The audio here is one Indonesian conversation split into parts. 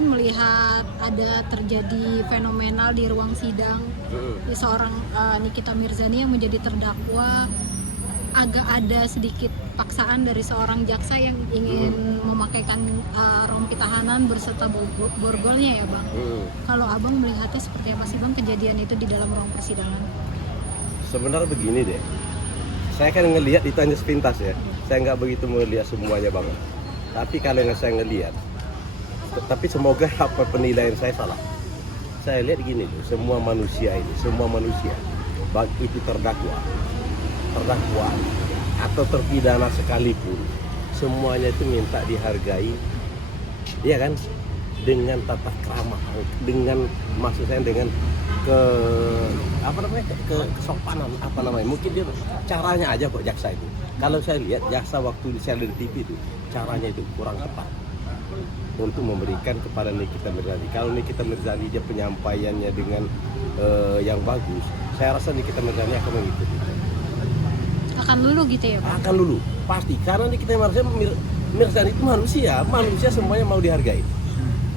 kemarin melihat ada terjadi fenomenal di ruang sidang di seorang Nikita Mirzani yang menjadi terdakwa, agak ada sedikit paksaan dari seorang jaksa yang ingin memakaikan rompi tahanan berserta borgolnya ya Bang. Kalau Abang melihatnya seperti apa sih Bang kejadian itu di dalam ruang persidangan? Sebenarnya begini deh, saya kan ngelihat itu hanya sepintas ya, saya nggak begitu melihat semuanya Bang. Tapi kalau yang saya ngelihat, tapi semoga apa penilaian saya salah. Saya lihat gini loh, semua manusia, baik itu terdakwa atau terpidana sekalipun, semuanya itu minta dihargai, ya kan, dengan tata krama, dengan maksud saya dengan kesopanan, mungkin dia caranya aja kok jaksa itu. Kalau saya lihat jaksa waktu saya lihat di TV itu caranya itu kurang tepat untuk memberikan kepada Nikita Mirzani. Kalau Nikita Mirzani dia penyampaiannya dengan yang bagus, saya rasa Nikita Mirzani akan mengikuti. Akan lulu gitu ya Pak? Akan lulu, pasti. Karena Nikita Mirzani itu manusia semuanya mau dihargai.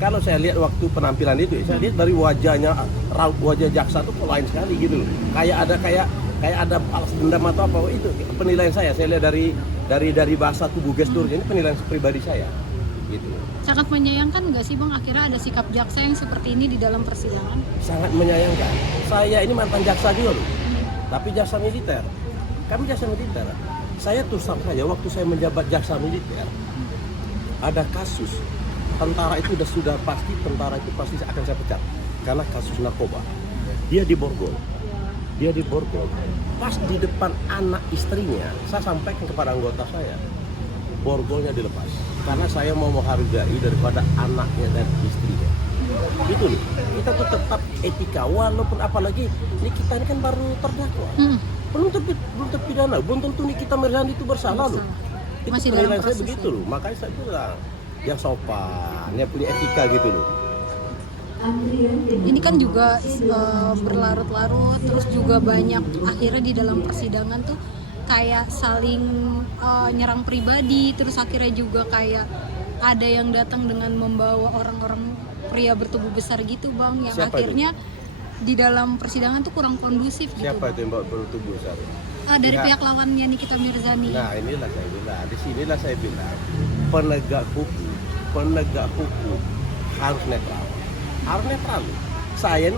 Kalau saya lihat waktu penampilan itu, saya lihat dari wajah jaksa itu kok lain sekali gitu loh. Kayak ada balas dendam atau apa itu penilaian saya. Saya lihat dari bahasa tubuh gesturnya, ini penilaian pribadi saya. Gitu. Sangat menyayangkan nggak sih Bang akhirnya ada sikap jaksa yang seperti ini di dalam persidangan? Sangat menyayangkan. Saya ini mantan jaksa juga loh. Tapi jaksa militer. Kami jaksa militer. Saya terus terang saja waktu saya menjabat jaksa militer, ada kasus tentara itu sudah pasti, tentara itu pasti akan saya pecat karena kasus narkoba. Dia diborgol. Pas di depan anak istrinya, saya sampaikan kepada anggota saya, borgolnya dilepas karena saya mau menghargai daripada anaknya dan istrinya. Itu loh, kita tuh tetap etika walaupun apalagi ini kita ini kan baru terdakwa. Belum terpidana, belum tentu Nikita Mirzani itu bersalah loh. Itu Masih penilaian dalam saya proses begitu loh, makanya saya bilang yang sopan, yang punya etika gitu loh. Ini kan juga berlarut-larut, terus juga banyak akhirnya di dalam persidangan tuh kayak saling nyerang pribadi, terus akhirnya juga kayak ada yang datang dengan membawa orang-orang pria bertubuh besar gitu Bang, yang Siapa akhirnya di dalam persidangan tuh kurang kondusif gitu. Siapa itu yang bawa bertubuh besar? Dari pihak lawannya Nikita Mirzani. Nah inilah saya bilang, disinilah saya bilang penegak hukum harus netral. Saya ini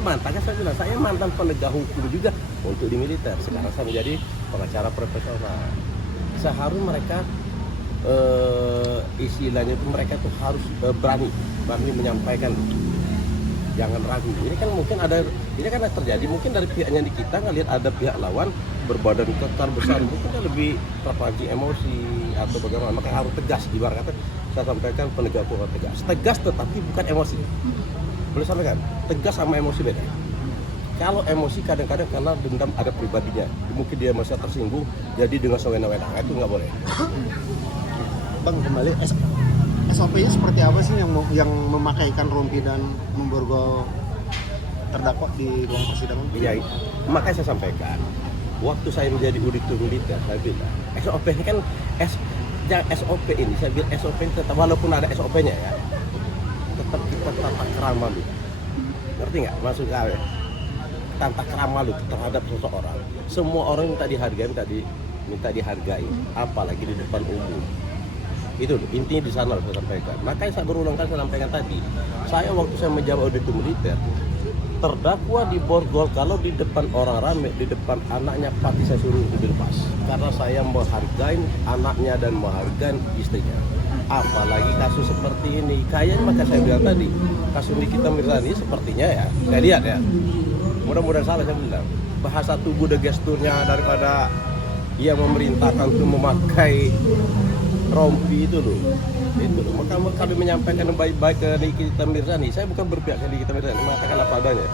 saya mantan penegak hukum juga untuk di militer. Sekarang saya menjadi pengacara profesional. Seharusnya mereka istilahnya itu mereka tuh harus berani menyampaikan. Jangan ragu. Ini kan terjadi mungkin dari pihaknya di kita ngelihat ada pihak lawan berbadan kekar besar, mungkin kan lebih terpancing emosi atau bagaimana, maka harus tegas. Ibarat kata saya sampaikan penegak hukum tegas tetapi bukan emosi. Boleh sampaikan, tegas sama emosi beda. Kalau emosi kadang-kadang karena dendam ada pribadinya, mungkin dia masih tersinggung, jadi dengan sewena-wena, itu nggak boleh. Bang, kembali SOP-nya seperti apa sih yang memakaikan rompi dan memborgol terdakwa di ruang persidangan? Ya, makanya saya sampaikan, waktu saya menjadi auditor militer, saya bilang SOP-nya kan SOP ini, saya bilang SOP ini tetap, walaupun ada SOP-nya ya, tetap kita tata krama lu. Ngerti nggak maksud saya? Tata krama lu terhadap seseorang. Semua orang minta dihargai, apalagi di depan umum. Itu intinya di sana saya sampaikan. Makanya saya berulang kali saya sampaikan tadi. Saya waktu saya menjabat auditor militer, terdakwa diborgol kalau di depan orang ramai, di depan anaknya pasti saya suruh dilepas. Karena saya menghargai anaknya dan menghargai istrinya. Apalagi kasus seperti ini, kayaknya maka saya bilang tadi, kasus Nikita Mirzani sepertinya ya, saya lihat ya, mudah-mudahan salah saya bilang, bahasa tubuh dan gesturnya daripada ia memerintahkan untuk memakai rompi itu loh. Maka kami menyampaikan baik-baik ke Nikita Mirzani. Saya bukan berpihak ke Nikita Mirzani, mengatakan apa adanya.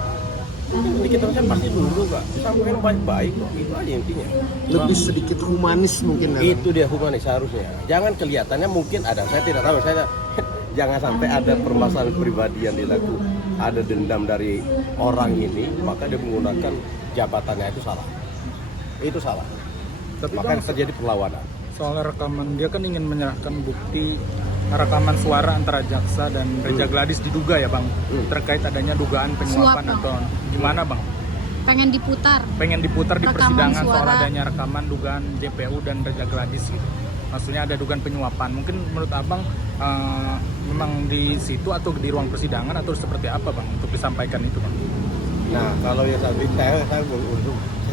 Nikita Mirzani pasti dulu Pak, sampaikan baik-baik, itu aja intinya. Lebih sedikit humanis mungkin ya? Itu dia humanis harusnya. Jangan kelihatannya mungkin ada, saya tidak tahu, jangan sampai ada permasalahan pribadi yang dilakukan, ada dendam dari orang ini, maka dia menggunakan jabatannya, itu salah. Itu salah. Maka terjadi perlawanan. Soal rekaman, dia kan ingin menyerahkan bukti rekaman suara antara jaksa dan Reja Gladys diduga ya bang, terkait adanya dugaan penyuapan Suap, atau gimana bang? pengen diputar. Pengen diputar di Rekaman persidangan soal suara. adanya rekaman dugaan JPU dan Reja Gladys gitu. Maksudnya ada dugaan penyuapan. Mungkin menurut abang memang di situ atau di ruang persidangan atau seperti apa bang untuk disampaikan itu bang? Nah, kalau yang saya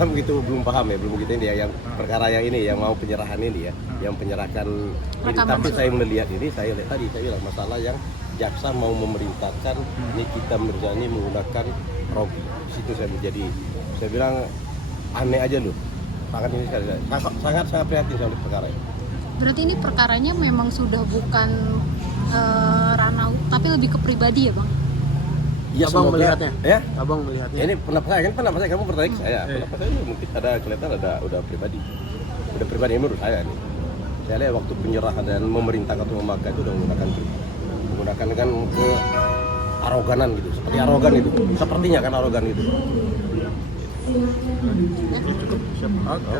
begitu belum paham ya, belum begitu ini ya, yang perkara yang ini, yang mau penyerahan ini ya, yang penyerahkan ini. Rekaman Tapi suara. saya melihat ini, saya lihat tadi, saya bilang masalah yang jaksa mau memerintahkan Nikita Mirzani menggunakan rompi. Di situ saya bilang aneh aja loh. Sangat ini sangat prihatin sama perkara ini. Berarti ini perkaranya memang sudah bukan ranah, tapi lebih ke pribadi ya bang? Ya, Abang semoga- melihatnya? Ya, Abang melihatnya. ya ini pendapat saya, kamu bertanya ke saya. Pendapat saya ini mungkin ada kelihatan udah pribadi. Udah pribadi menurut saya nih. Saya lihat waktu penyerahan dan memerintahkan untuk memakai itu udah menggunakan kan ke aroganan gitu, seperti arogan itu. Sepertinya kan arogan gitu. Oke.